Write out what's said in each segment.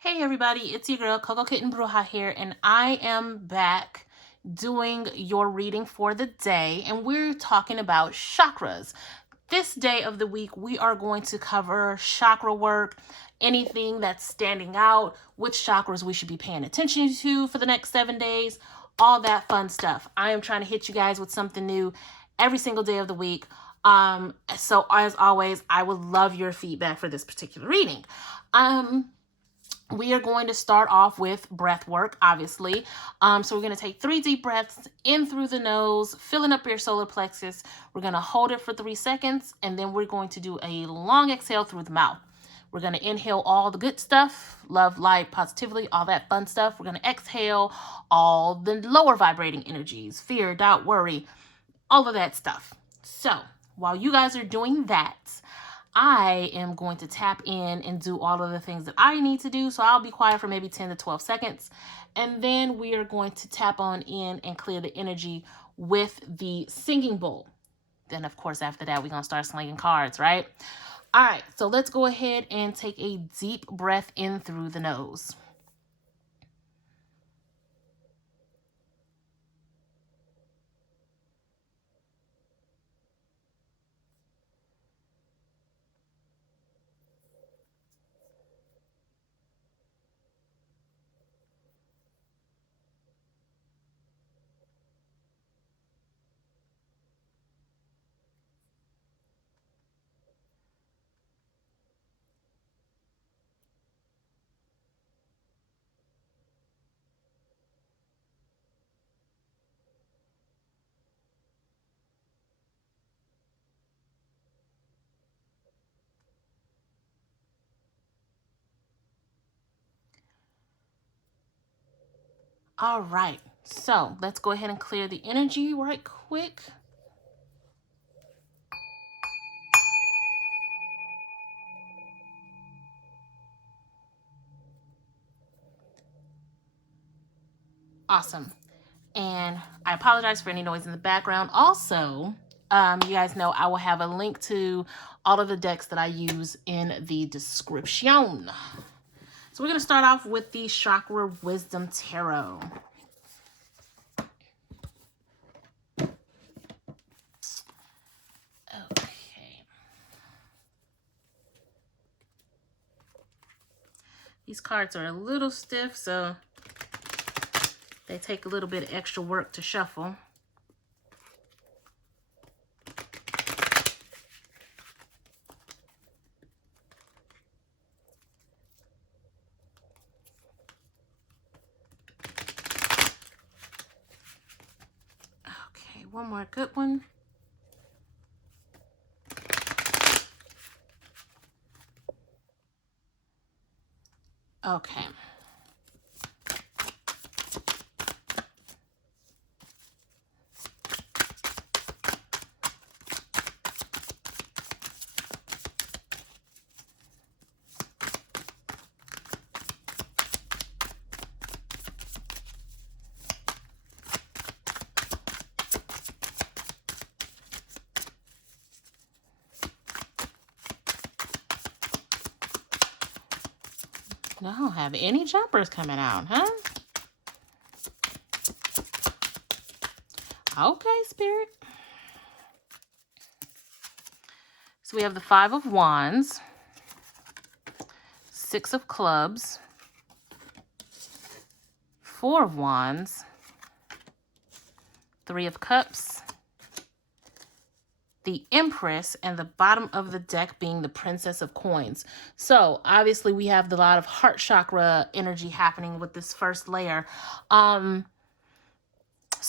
Hey everybody, it's your girl Coco Kitten Bruja here, and I am back doing your reading for the day, and we're talking about chakras. This day of the week, we are going to cover chakra work, anything that's standing out, which chakras we should be paying attention to for the next 7 days, all that fun stuff. I am trying to hit you guys with something new every single day of the week. So as always, I would love your feedback for this particular reading. We are going to start off with breath work, obviously. So we're going to take 3 deep breaths in through the nose, filling up your solar plexus. We're going to hold it for 3 seconds, and then we're going to do a long exhale through the mouth. We're going to inhale all the good stuff, love, light, positivity, all that fun stuff. We're going to exhale all the lower vibrating energies, fear, doubt, worry, all of that stuff. So while you guys are doing that, I am going to tap in and do all of the things that I need to do. So I'll be quiet for maybe 10 to 12 seconds. And then we are going to tap on in and clear the energy with the singing bowl. Then, of course, after that, we're going to start slinging cards, right? All right, so let's go ahead and take a deep breath in through the nose. All right, so let's go ahead and clear the energy right quick. Awesome. And I apologize for any noise in the background. Also, you guys know I will have a link to all of the decks that I use in the description. So we're going to start off with the Chakra Wisdom Tarot. Okay. These cards are a little stiff, so they take a little bit of extra work to shuffle. Okay, one more good one. Okay. I don't have any jumpers coming out, huh? Okay, Spirit. So we have the 5 of Wands, 6 of Clubs, 4 of Wands, 3 of Cups, the Empress, and the bottom of the deck being the Princess of Coins. So obviously we have a lot of heart chakra energy happening with this first layer. So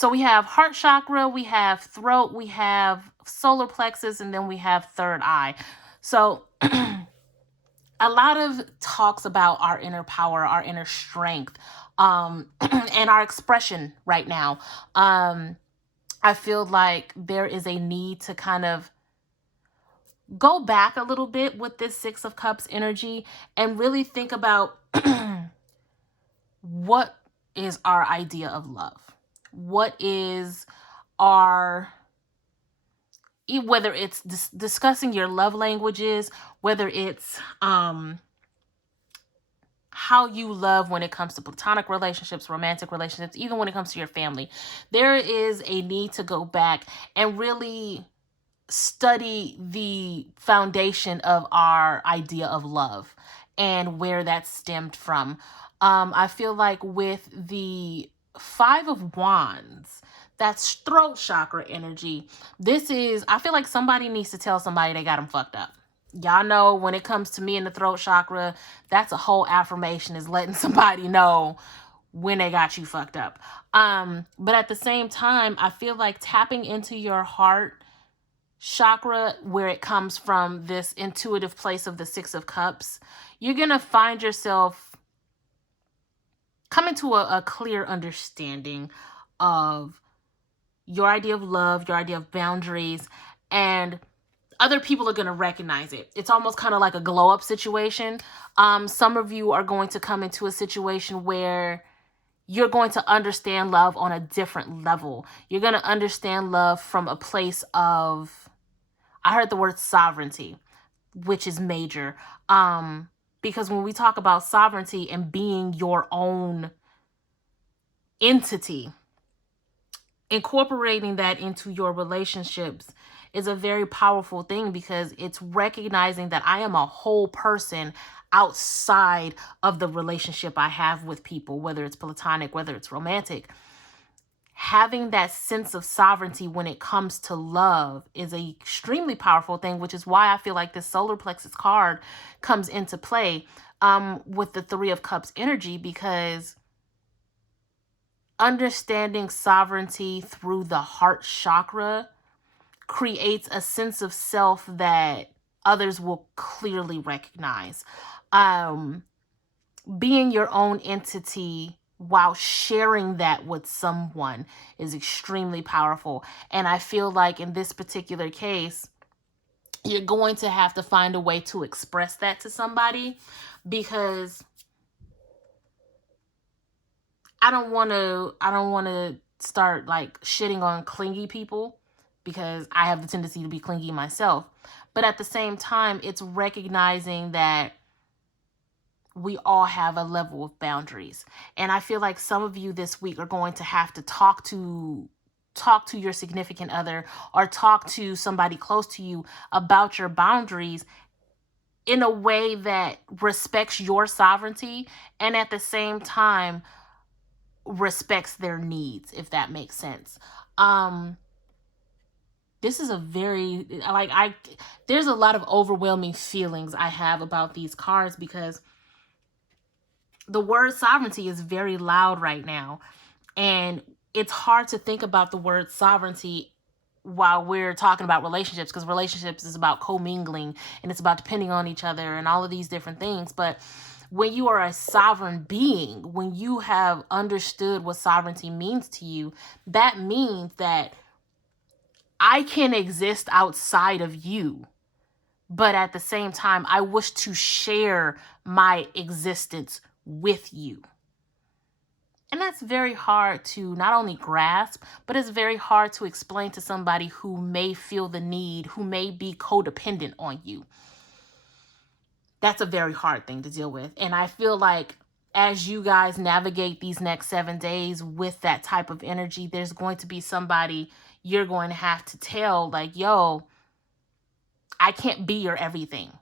we have heart chakra, we have throat, we have solar plexus, and then we have third eye. So a lot of talks about our inner power, our inner strength, and our expression right now. I feel like there is a need to kind of go back a little bit with this 6 of Cups energy and really think about what is our idea of love? What is our, whether it's discussing your love languages, whether it's how how you love when it comes to platonic relationships, romantic relationships, even when it comes to your family. There is a need to go back and really study the foundation of our idea of love and where that stemmed from. I feel like with the Five of Wands, that's throat chakra energy. I feel like somebody needs to tell somebody they got them fucked up. Y'all know when it comes to me and the throat chakra, that's a whole affirmation, is letting somebody know when they got you fucked up. But at the same time, I feel like tapping into your heart chakra, where it comes from, this intuitive place of the Six of Cups, you're going to find yourself coming to a clear understanding of your idea of love, your idea of boundaries, and other people are going to recognize it. It's almost kind of like a glow up situation. Some of you are going to come into a situation where you're going to understand love on a different level. You're going to understand love from a place of, I heard the word sovereignty, which is major. Because when we talk about sovereignty and being your own entity, incorporating that into your relationships is a very powerful thing, because it's recognizing that I am a whole person outside of the relationship I have with people, whether it's platonic, whether it's romantic. Having that sense of sovereignty when it comes to love is an extremely powerful thing, which is why I feel like this solar plexus card comes into play with the Three of Cups energy, because understanding sovereignty through the heart chakra creates a sense of self that others will clearly recognize. Being your own entity while sharing that with someone is extremely powerful. And I feel like in this particular case, you're going to have to find a way to express that to somebody, because I don't want to start like shitting on clingy people, because I have the tendency to be clingy myself. But at the same time, it's recognizing that we all have a level of boundaries. And I feel like some of you this week are going to have to talk to your significant other, or talk to somebody close to you about your boundaries in a way that respects your sovereignty, and at the same time respects their needs, if that makes sense. This is a very, there's a lot of overwhelming feelings I have about these cards, because the word sovereignty is very loud right now. And it's hard to think about the word sovereignty while we're talking about relationships, because relationships is about commingling and it's about depending on each other and all of these different things. But when you are a sovereign being, when you have understood what sovereignty means to you, that means that I can exist outside of you, but at the same time, I wish to share my existence with you. And that's very hard to not only grasp, but it's very hard to explain to somebody who may feel the need, who may be codependent on you. That's a very hard thing to deal with. And I feel like as you guys navigate these next 7 days with that type of energy, there's going to be somebody you're going to have to tell, like, yo, I can't be your everything,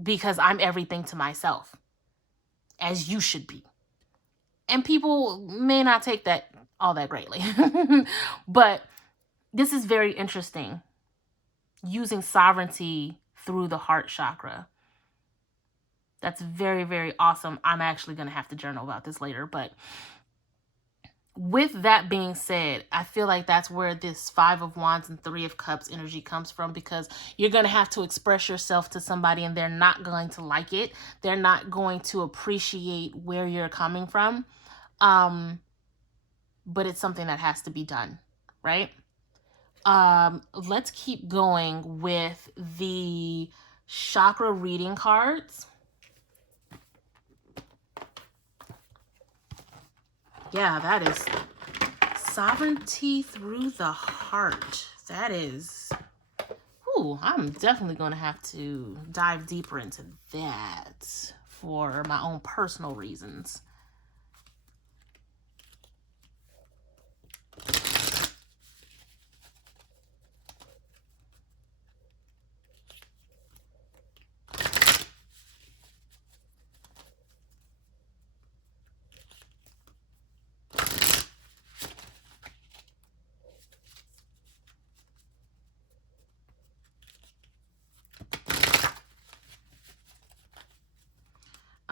because I'm everything to myself, as you should be. And people may not take that all that greatly. But this is very interesting. Using sovereignty through the heart chakra. That's very, very awesome. I'm actually going to have to journal about this later. But with that being said, I feel like that's where this Five of Wands and Three of Cups energy comes from, because you're going to have to express yourself to somebody and they're not going to like it. They're not going to appreciate where you're coming from. But it's something that has to be done, right? Let's keep going with the chakra reading cards. Yeah, that is sovereignty through the heart. That is, I'm definitely going to have to dive deeper into that for my own personal reasons.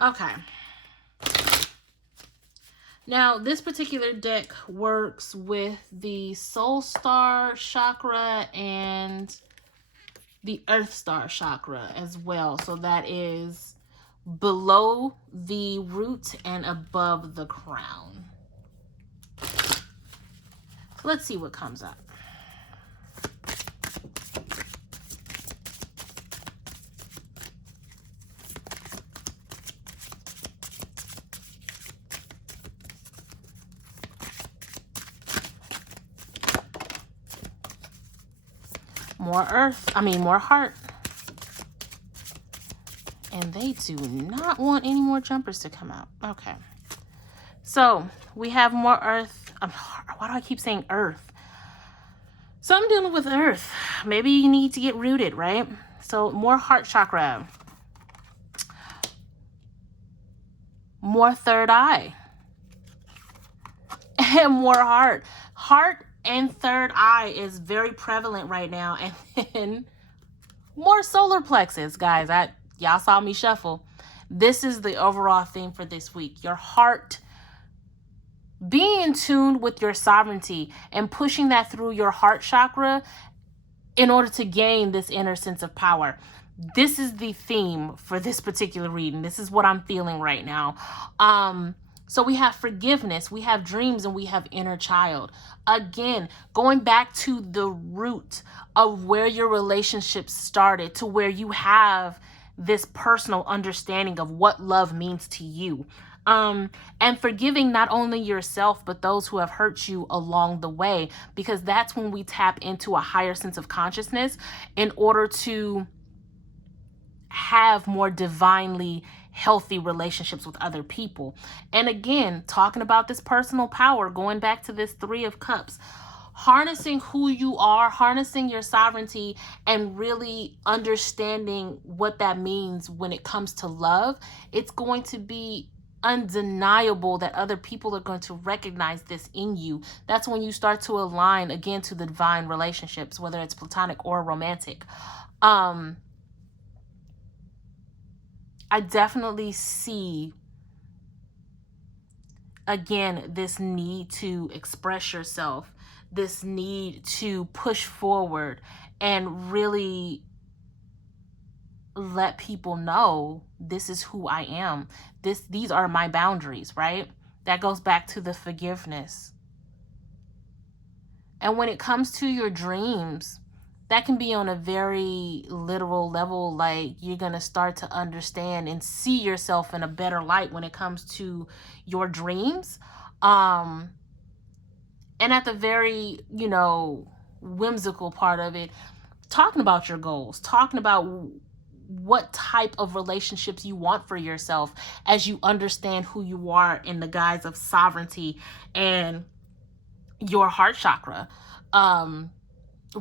Okay. Now, this particular deck works with the Soul Star chakra and the Earth Star chakra as well. So that is below the root and above the crown. So let's see what comes up. More more heart. And they do not want any more jumpers to come out. Okay. So we have more earth. Why do I keep saying earth? So I'm dealing with earth. Maybe you need to get rooted, right? So more heart chakra. More third eye. And more heart. Heart and third eye is very prevalent right now. And then more solar plexus, guys. Y'all saw me shuffle. This is the overall theme for this week. Your heart, being in tune with your sovereignty and pushing that through your heart chakra in order to gain this inner sense of power. This is the theme for this particular reading. This is what I'm feeling right now. So we have forgiveness, we have dreams, and we have inner child. Again, going back to the root of where your relationship started, to where you have this personal understanding of what love means to you. And forgiving not only yourself, but those who have hurt you along the way, because that's when we tap into a higher sense of consciousness in order to have more divinely healthy relationships with other people. And again, talking about this personal power, going back to this 3 of Cups, harnessing who you are, harnessing your sovereignty, and really understanding what that means when it comes to love. It's going to be undeniable that other people are going to recognize this in you. That's when you start to align again to the divine relationships, whether it's platonic or romantic. I definitely see, again, this need to express yourself, this need to push forward and really let people know this is who I am. These are my boundaries, right? That goes back to the forgiveness. And when it comes to your dreams, that can be on a very literal level. Like, you're going to start to understand and see yourself in a better light when it comes to your dreams. And at the very, whimsical part of it, talking about your goals, talking about what type of relationships you want for yourself as you understand who you are in the guise of sovereignty and your heart chakra.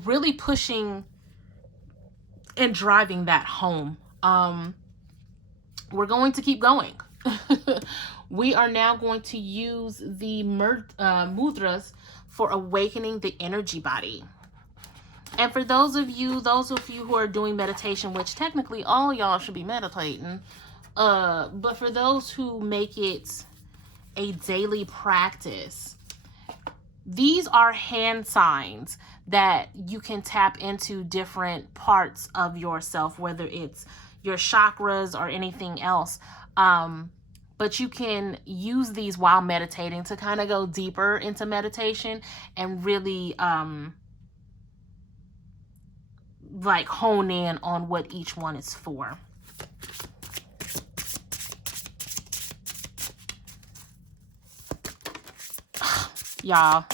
Really pushing and driving that home. We're going to keep going. We are now going to use the mudras for awakening the energy body. And for those of you who are doing meditation, which technically all y'all should be meditating, but for those who make it a daily practice, these are hand signs that you can tap into different parts of yourself, whether it's your chakras or anything else. But you can use these while meditating to kind of go deeper into meditation and really hone in on what each one is for. Y'all,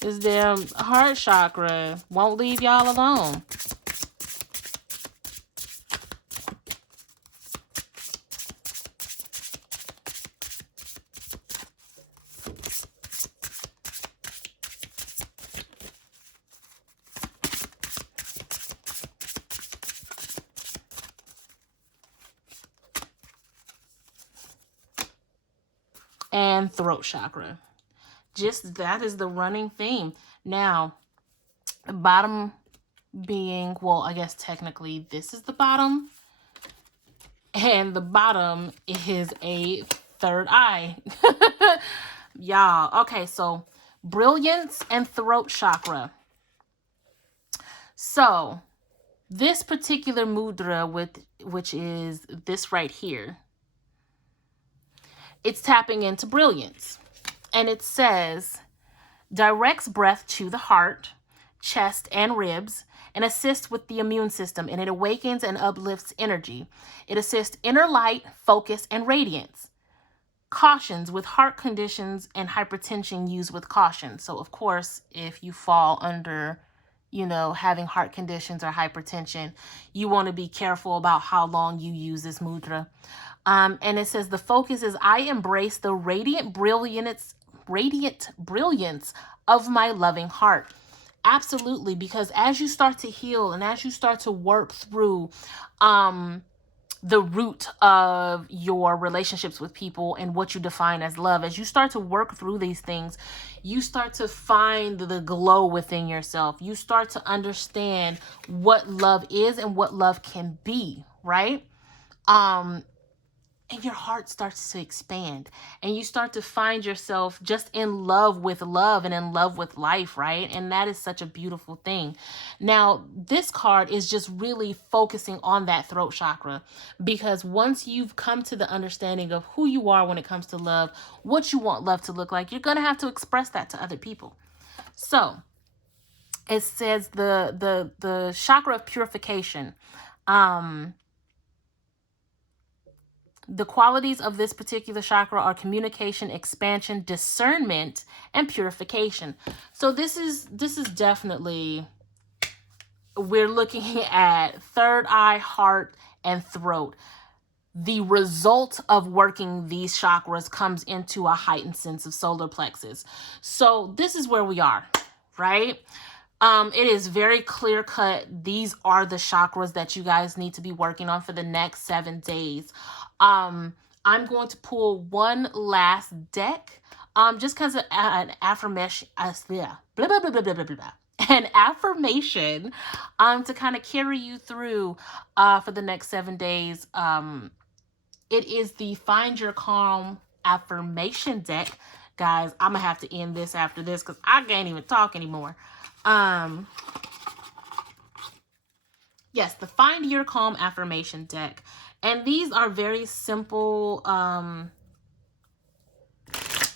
this damn heart chakra won't leave y'all alone. and throat chakra. Just that is the running theme. Now, the bottom being, well, I guess technically this is the bottom, and the bottom is a third eye. Y'all, okay, so brilliance and throat chakra. So this particular mudra, which is this right here, it's tapping into brilliance. And it says, directs breath to the heart, chest, and ribs, and assists with the immune system, and it awakens and uplifts energy. It assists inner light, focus, and radiance. Cautions with heart conditions and hypertension, use with caution. So, of course, if you fall under, you know, having heart conditions or hypertension, you want to be careful about how long you use this mudra. And it says the focus is, I embrace the radiant brilliance of my loving heart. Absolutely, because as you start to heal and as you start to work through the root of your relationships with people and what you define as love, as you start to work through these things, you start to find the glow within yourself. You start to understand what love is and what love can be, right? And your heart starts to expand and you start to find yourself just in love with love and in love with life, right? And that is such a beautiful thing. Now, this card is just really focusing on that throat chakra, because once you've come to the understanding of who you are when it comes to love, what you want love to look like, you're going to have to express that to other people. So it says the chakra of purification. The qualities of this particular chakra are communication, expansion, discernment, and purification. So this is definitely, we're looking at third eye, heart, and throat. The result of working these chakras comes into a heightened sense of solar plexus. So this is where we are, right? It is very clear cut. These are the chakras that you guys need to be working on for the next 7 days. I'm going to pull one last deck, just because an affirmation, an affirmation, to kind of carry you through, for the next 7 days. It is the Find Your Calm affirmation deck. Guys, I'm gonna have to end this after this because I can't even talk anymore. Yes, the Find Your Calm affirmation deck. And these are very simple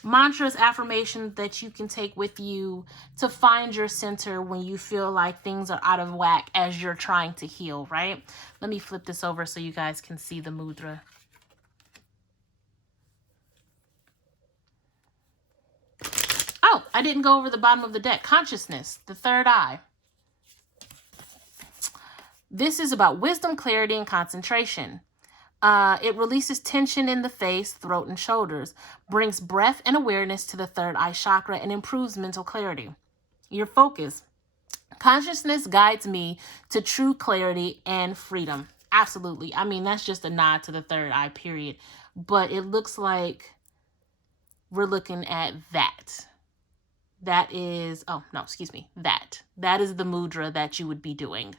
mantras, affirmations that you can take with you to find your center when you feel like things are out of whack as you're trying to heal, right? Let me flip this over so you guys can see the mudra. Oh, I didn't go over the bottom of the deck. Consciousness, the third eye. This is about wisdom, clarity, and concentration. It releases tension in the face, throat, and shoulders, brings breath and awareness to the third eye chakra, and improves mental clarity. Your focus. Consciousness guides me to true clarity and freedom. Absolutely. I mean, that's just a nod to the third eye, period. But it looks like we're looking at that. That is, oh, no, excuse me, that. That is the mudra that you would be doing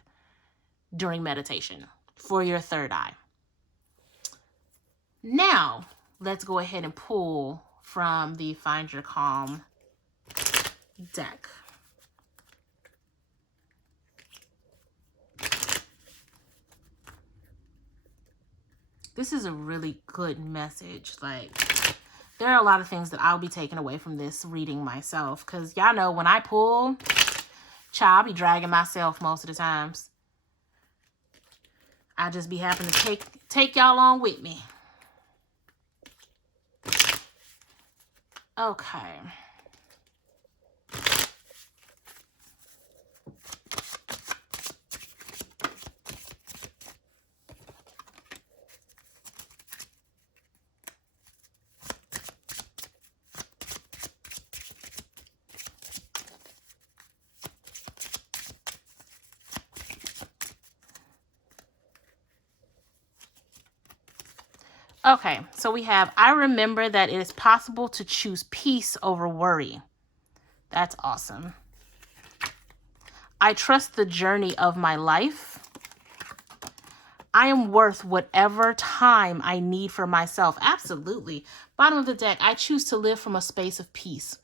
during meditation for your third eye. Now, let's go ahead and pull from the Find Your Calm deck. This is a really good message. Like, there are a lot of things that I'll be taking away from this reading myself, because y'all know when I pull, child, I'll be dragging myself most of the times. I just be having to take y'all along with me. Okay. Okay, so we have, I remember that it is possible to choose peace over worry. That's awesome. I trust the journey of my life. I am worth whatever time I need for myself. Absolutely. Bottom of the deck, I choose to live from a space of peace.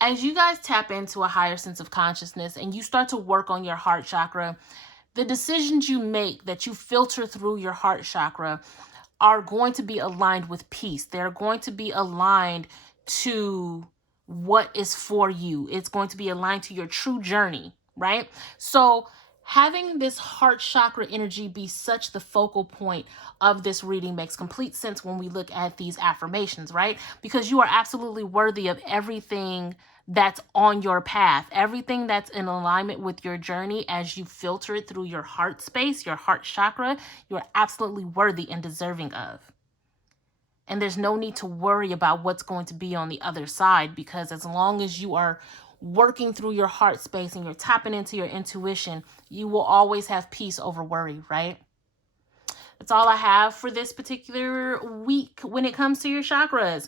As you guys tap into a higher sense of consciousness and you start to work on your heart chakra, the decisions you make that you filter through your heart chakra are going to be aligned with peace. They're going to be aligned to what is for you. It's going to be aligned to your true journey, right? So having this heart chakra energy be such the focal point of this reading makes complete sense when we look at these affirmations, right? Because you are absolutely worthy of everything that's on your path, everything that's in alignment with your journey. As you filter it through your heart space, your heart chakra, you're absolutely worthy and deserving of. And there's no need to worry about what's going to be on the other side, because as long as you are working through your heart space and you're tapping into your intuition, you will always have peace over worry, right? That's all I have for this particular week when it comes to your chakras.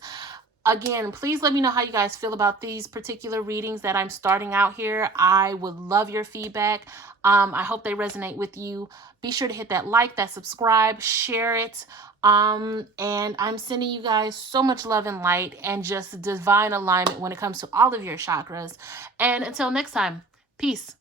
Again, please let me know how you guys feel about these particular readings that I'm starting out here. I would love your feedback. I hope they resonate with you. Be sure to hit that like, that subscribe, share it. And I'm sending you guys so much love and light and just divine alignment when it comes to all of your chakras. And until next time, peace.